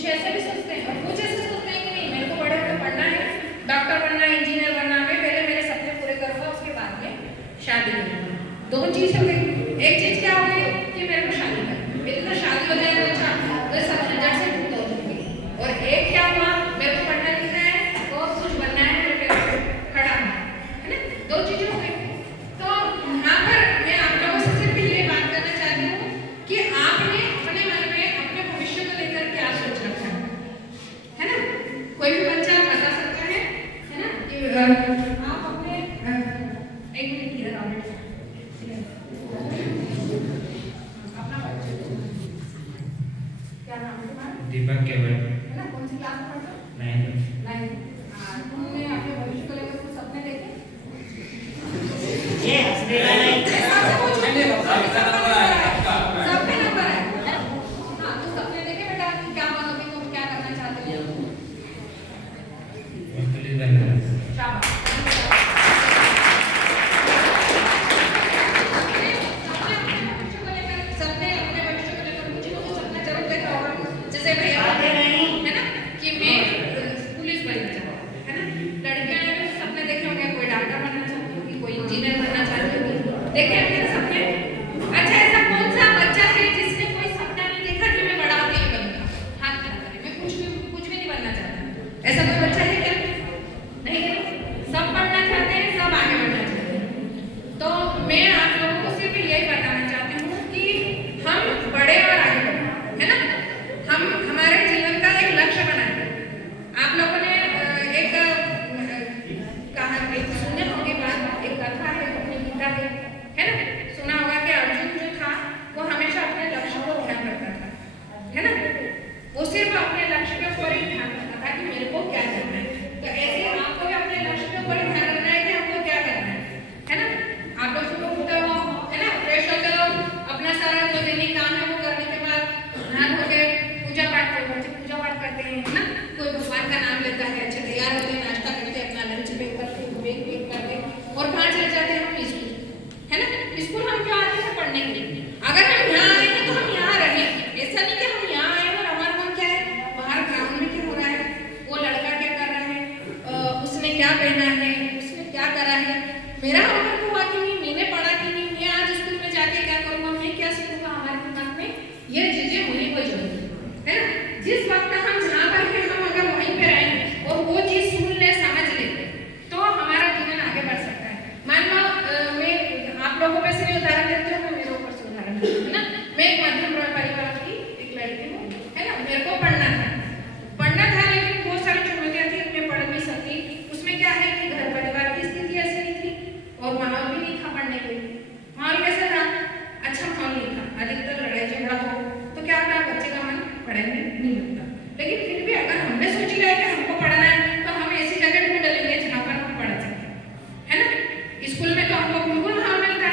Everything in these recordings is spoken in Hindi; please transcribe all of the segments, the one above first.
कुछ ऐसे भी सोचते हैं और कुछ ऐसे सोचते हैं कि नहीं मेरे को बड़े होकर पढ़ना है, डॉक्टर बनना है, इंजीनियर बनना है, पहले मेरे सपने पूरे करूँगा उसके बाद में शादी करूँगा। दो चीज़ हो गई। एक चीज़ क्या हो गई कि मेरे को शादी करनी, मेरी तो शादी हो जाए तो अच्छा तो सब झंझट से मुक्त हो जाऊंगी। और एक क्या हुआ मेरे को पढ़ना लिखना है और कुछ बनना है, मेरे पैरों पे खड़ा होना है ना, दो चीज़ें हो गई। तो यहाँ पर मैं आप लोगों से सिर्फ ये बात करना चाहती हूँ कि आपने अपने मन में अपने भविष्य को लेकर क्या सोच रखा है ना। कोई भी बच्चा बता सकता है ना कि आप अपने एक मिनट इधर आओ दीपक केवल है ना, कौन सी क्लास में पढ़ते हो? 9। तुमने अपने भविष्य को लेकर कुछ सपने देखे? सबके नंबर है। हाँ तो सपने देखे बेटा कि क्या बनोगे, तुम क्या करना चाहते हो? पुलिस बनना। शाबाश। जैसे भैया है ना कि मैं पुलिस बनना चाहता हूँ, है ना। लड़कियां ने भी सपने देखे होंगे, कोई डॉक्टर बनना चाहती होगी, कोई इंजीनियर बनना चाहती होगी, देखे होंगे ना सपने। अच्छा ऐसा कौन सा बच्चा है जिसने कोई सपना नहीं देखा कि मैं बड़ा होकर ये बनूंगा? हाथ खड़ा करें। मैं कुछ भी नहीं बनना चाहता। ऐसा कोई बच्चा है क्या? नहीं है। सब पढ़ना चाहते हैं, सब आगे बढ़ना चाहते हैं। तो मैं आप लोगों को सिर्फ यही बताना चाहती हूँ कि हम बड़े और आगे बढ़े, है ना। हम हमारे जीवन का एक लक्ष्य बनाए। आप लोगों ने एक कहानी सुने होंगे, बात एक कथा है अपनी गीता है ना। सुना होगा कि अर्जुन जो था वो हमेशा अपने लक्ष्य को ध्यान रखता था, है ना। वो सिर्फ अपने लक्ष्य के ऊपर ही ध्यान रखता था कि मेरे को क्या करना है। तो ऐसे आपको भी अपने लक्ष्य के ऊपर ध्यान रखना है कि हमको क्या करना है ना। आप लोग सुबह उठते हो, है ना, फ्रेश होते हो, अपना सारा जो दैनिक काम है वो करने के बाद नहा धो के पूजा पाठ करते हैं ना। कोई भगवान का नाम लेता है, अच्छे तैयार होते हैं, नाश्ता करते हैं, अपना लंच पैक करते हैं, ब्रेक करते हैं और 5 बजे जाते हैं हम स्कूल, है ना। स्कूल हम क्यों आते हैं? पढ़ने के लिए। अगर हम यहाँ आए हैं तो हम यहाँ रहें। ऐसा नहीं कि हम यहाँ आए और हमारा मन क्या है, बाहर ग्राउंड में क्या हो रहा है, वो लड़का क्या कर रहा है, उसने क्या पहना है, उसने क्या करा है, मेरा होमवर्क हुआ कि नहीं, मैंने पढ़ा कि नहीं, मैं आज स्कूल में जाके क्या करूँगा, मैं क्या सीखूंगा। हमारे दिमाग में ये चीज़ें होनी कोई जरूरी है ना। जिस वक्त हम जहाँ पर हैं हम अगर वहीं पे रहें और वो चीज़ सुन ले, समझ ले, तो हमारा जीवन आगे बढ़ सकता है। मान लो मैं आप लोगों पे से भी उदाहरण देती हूँ, मैं मेरे ऊपर से उदाहरण देती हूँ, है ना। मैं एक मध्यम परिवार की एक लड़की हूँ, है ना। मेरे को पढ़ना था लेकिन बहुत सारी चुनौतियाँ थी, मैं पढ़ नहीं सकती। उसमें क्या है कि घर परिवार की स्थिति ऐसी नहीं थी और माहौल भी नहीं था पढ़ने के लिए। माहौल कैसा था? अच्छा माहौल नहीं था, अधिकतर लड़ाई झगड़ा हो तो क्या होता है, बच्चे का मन पढ़ाई में नहीं लगता। लेकिन फिर भी अगर हमने सोच लिया कि हमको पढ़ना है तो हम ऐसी जगह ढूंढ लेंगे जहाँ पर हम पढ़ सकें, है ना। स्कूल में तो हमको बिल्कुल माहौल मिलता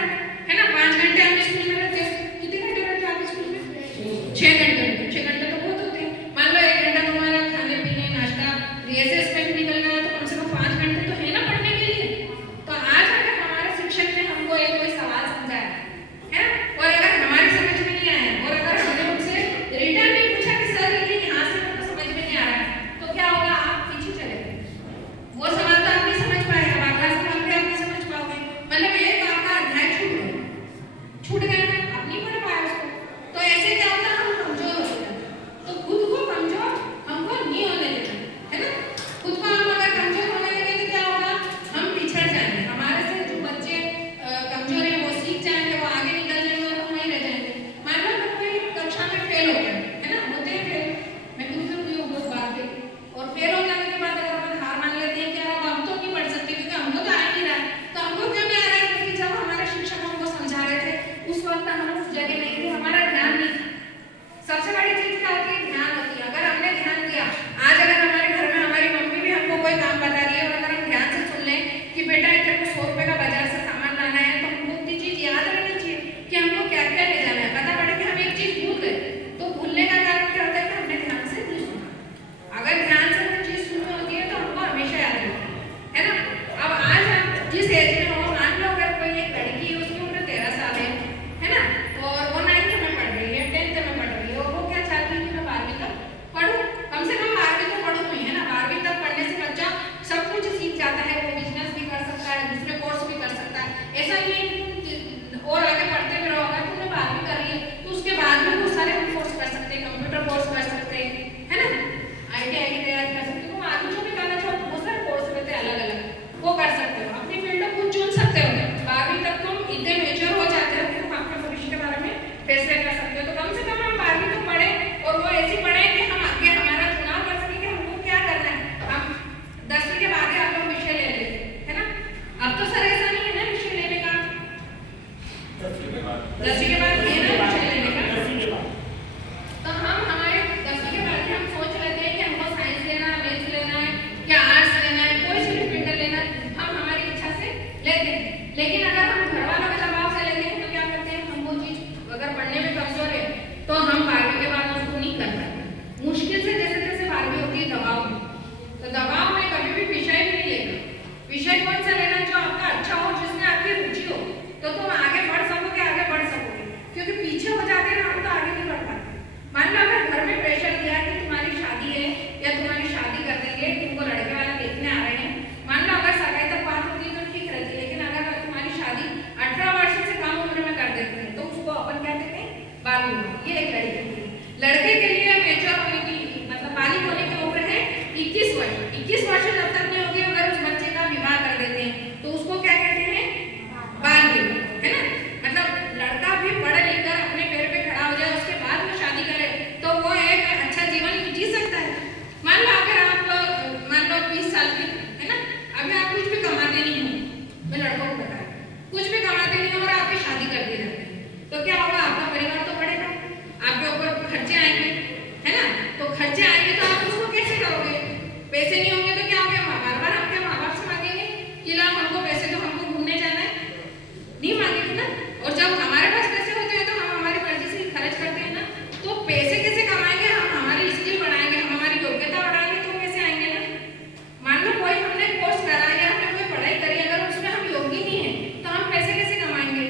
है ना। 5 घंटे हम स्कूल में रहते हैं। कितने घंटे रहते हैं आप स्कूल में? 6 घंटे। 6 घंटे तो बहुत होते हैं। मान लो 1 घंटा तुम्हारा खाने पीने नाश्ता रिहर्सल्स में भी निकल गया तो कम से कम 5 घंटे तो है ना पढ़ने के लिए। तो आज अगर हमारे शिक्षक ने हमको एक कोई सवाल समझाया है और अगर हमारी समझ में नहीं आया और अगर हमने उनसे रिटर्न नहीं पूछा कि सर ये यहाँ से मुझे समझ में नहीं आ रहा है, तो क्या होगा? आप पीछे चले गए। वो सवाल तो आप नहीं समझ पाए, अगला सवाल भी आप नहीं समझ पाओगे। मतलब एक आपका अध्याय छूट गया ना, आप नहीं पढ़ पाए उसको। तो ऐसे क्या होता है, हम जो होगी। ये एक लड़के के लिए। लड़के के लिए मेच्योर होने की मतलब बालिग होने की उम्र है 21 वर्ष। 21 वर्ष जब तक नहीं होगी, अगर उस बच्चे का विवाह कर देते हैं तो उसको क्या कहते हैं? बाल विवाह, है ना। मतलब लड़का भी पढ़ लिख कर अपने पैर पे खड़ा हो जाए, उसके बाद में शादी करे तो वो एक अच्छा जीवन जी सकता है। मान लो अगर आप मान लो 20 साल की है ना, अभी आप कुछ भी कमाते नहीं हो, मैं लड़कों को बता रही हूँ, कुछ भी कमाते नहीं हो और आपकी शादी कर दी जाती है, तो क्या होगा? आपका परिवार तो बढ़ेगा, आपके ऊपर खर्चे आएंगे, है ना। तो खर्चे आएंगे तो आप उसको कैसे करोगे? पैसे नहीं होंगे तो क्या होगा? बार बार हम क्या माँ बाप से मांगेंगे कि ला हमको पैसे दो, हमको घूमने जाना है? नहीं मांगेंगे ना। और जब हमारे पास पैसे होते हैं तो हम हमारी मर्जी से खर्च करते हैं ना। तो पैसे कैसे कमाएंगे? हम हमारी स्किल बढ़ाएंगे, हम हमारी योग्यता बढ़ाएंगे तो पैसे आएंगे ना। मान लो कोई हमने कोर्स करा या हमने कोई पढ़ाई करी, अगर उसमें हम योग्य नहीं है तो हम पैसे कैसे कमाएंगे?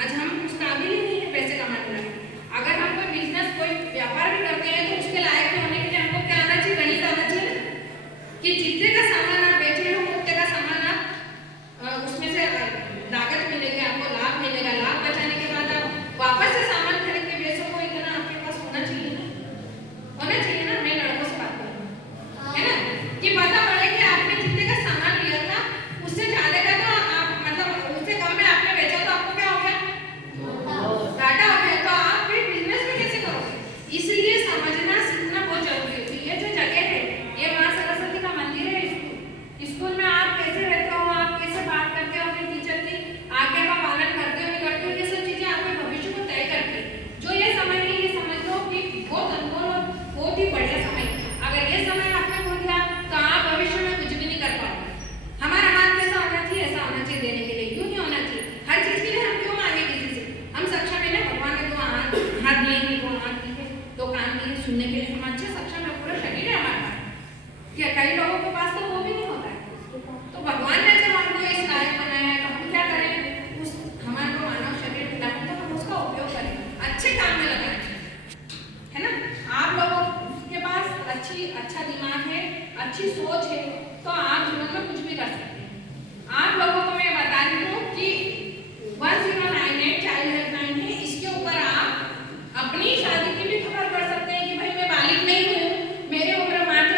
आज हम उस काबिल ही नहीं है पैसे कमाने लगे। अगर हम कोई बिजनेस कोई व्यापार भी करते हैं तो उसके लायक होने के लिए हमको क्या आना चाहिए? गणित आना चाहिए ना, कि जितने का सामान आप बेच रहे हो उतने का सामान आप उसमें से लागत मिलेगी, आपको लाभ मिलेगा। लाभ बचाने के बाद आप वापस से सामान खरीद के बेचो, वो इतना आपके पास होना चाहिए ना, होना चाहिए ना। मैं लड़कों से बात कर रही हूँ, है ना, कि पता पड़े कि आपने जितने का सामान लिया था उससे ज्यादा का तो आप मतलब उससे कम में आपने बेचा तो आपको क्या हो गया? घाटा हो गया। तो आप फिर बिजनेस में कैसे करोगे? इसलिए समझना सीखना बहुत जरूरी है। ये जो जगह है ये माँ सरस्वती का मंदिर है। स्कूल में आप कैसे रहते हो, आप कैसे बात करते हो अपने टीचर की, आज्ञा का पालन करते हो नहीं करते हो, ये सब चीजें आपके भविष्य को तय करती है। जो ये समय है ये समझ लो कि बहुत अनमोल और बहुत ही बढ़िया समय है। अगर ये समय आपने खो दिया तो आप भविष्य में कुछ भी नहीं कर पाओगे। हमारा हाथ कैसा होना चाहिए? ऐसा होना चाहिए देने के लिए, यूं नहीं होना चाहिए। हर चीज के लिए हम क्यों मांगे किसी से? हम सक्षम है ना, भगवान ने दो हाथ दिए हैं, दो आँख दी है, दो कान दिए सुनने के लिए, हम अच्छे सक्षम है, पूरा शरीर है हमारे पास। क्या कई लोगों के पास तो वो भी नहीं होता है। तो भगवान ने जब हमको इस लायक बनाया है तो हम क्या करें? उस हमारे को मानव शरीर मिला है तो हम उसका उपयोग करें, अच्छे काम में लगाएं, है ना। आप लोगों के पास अच्छा दिमाग है, अच्छी सोच है तो आप जीवन में कुछ भी कर सकते हैं। आप लोगों को मैं बता रही हूँ कि 1098 चाइल्ड हेल्पलाइन है, इसके ऊपर आप अपनी शादी की भी खबर कर सकते हैं कि भाई मैं बालिग नहीं हूँ, मेरी उम्र मात्र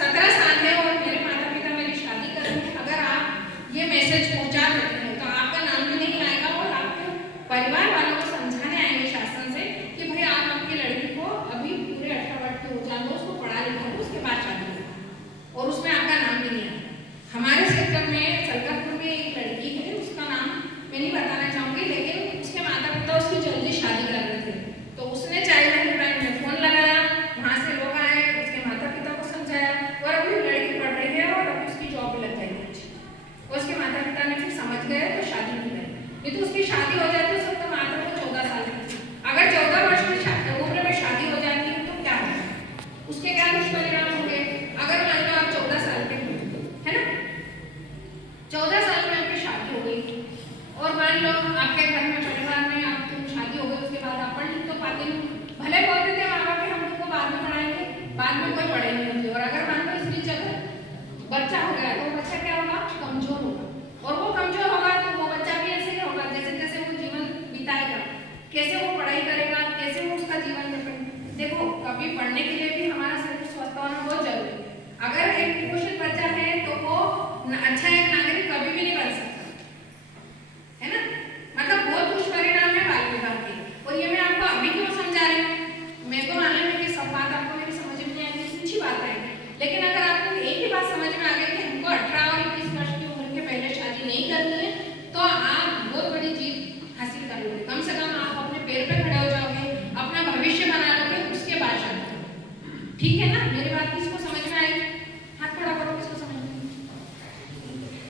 17 साल है और मेरे माता पिता मेरी शादी कर रहे हैं। अगर आप ये मैसेज पहुंचा देते हैं तो आपका नाम भी नहीं आएगा और आपके परिवार वालों को समझाने आएंगे शासन से कि भाई आप आपकी लड़की को अभी पूरे 18 वर्ष के हो जाए दो, उसको पढ़ा लिखा दो, उसके बाद शादी करो, और उसमें आपका नाम भी नहीं आएगा। हमारे सेक्टर में सरकारपुर में एक लड़की है, उसका नाम मैं नहीं बताना चाहूँगी, लेकिन उसके माता पिता उसकी जल्दी शादी कर रहे थे तो उसने चाइल्ड हेल्पलाइन में फोन लगाया, वहाँ से लोग आए, उसके माता पिता को समझाया और अभी लड़की पढ़ रही है और अभी उसकी जॉब लग जाएगी। उसके माता पिता ने फिर समझ गए तो शादी नहीं करी, नहीं तो उसकी शादी हो जाती तो उसका मात्र वो 14 साल की। अगर 14 वर्ष में उम्र में शादी हो जाती है तो क्या होगा? उसके क्या दुष्परिणाम होंगे? अगर मान लो आप 14 साल के है ना, 14 साल में आपकी शादी हो गई और मान लो आपके घर में परिवार में आपकी शादी हो गई, उसके बाद आप पढ़ लिख तो पाते नहीं, भले बोलते थे माँ बाप हम लोग को बाद में पढ़ाएंगे, बाद में कोई पढ़े नहीं होते। और अगर मान लो इसकी जगह बच्चा हो गया तो बच्चा क्या होगा? कमजोर होगा, और वो कमजोर होगा तो वो बच्चा भी ऐसे ही होगा जैसे जैसे वो जीवन बिताएगा, कैसे वो पढ़ाई करेगा, कैसे वो उसका जीवन यापन। देखो कभी पढ़ने के लिए भी हमारा शरीर स्वस्थ होना बहुत जरूरी है। अगर एक कुपोषित बच्चा है तो वो अच्छा एक नागरिक कभी भी नहीं बन सकता, है ना। मतलब बहुत दुष्परिणाम है बाल विवाह के, और ये मैं आपको अभी क्यों समझा रही हूँ? मैं तो मालूम है कि सब बात आपको मेरी समझ में नहीं आएगी, अच्छी बात है, लेकिन अगर आपको एक ही बात समझ में आ गई कि हमको 18 और 21 वर्ष की उम्र के पहले शादी नहीं करनी है तो आप बहुत बड़ी जीत हासिल कर लोगे। कम से कम आप अपने पैर पे खड़े हो जाओगे, अपना भविष्य बना लोगे, उसके बाद शादी। ठीक है ना, मेरी बात की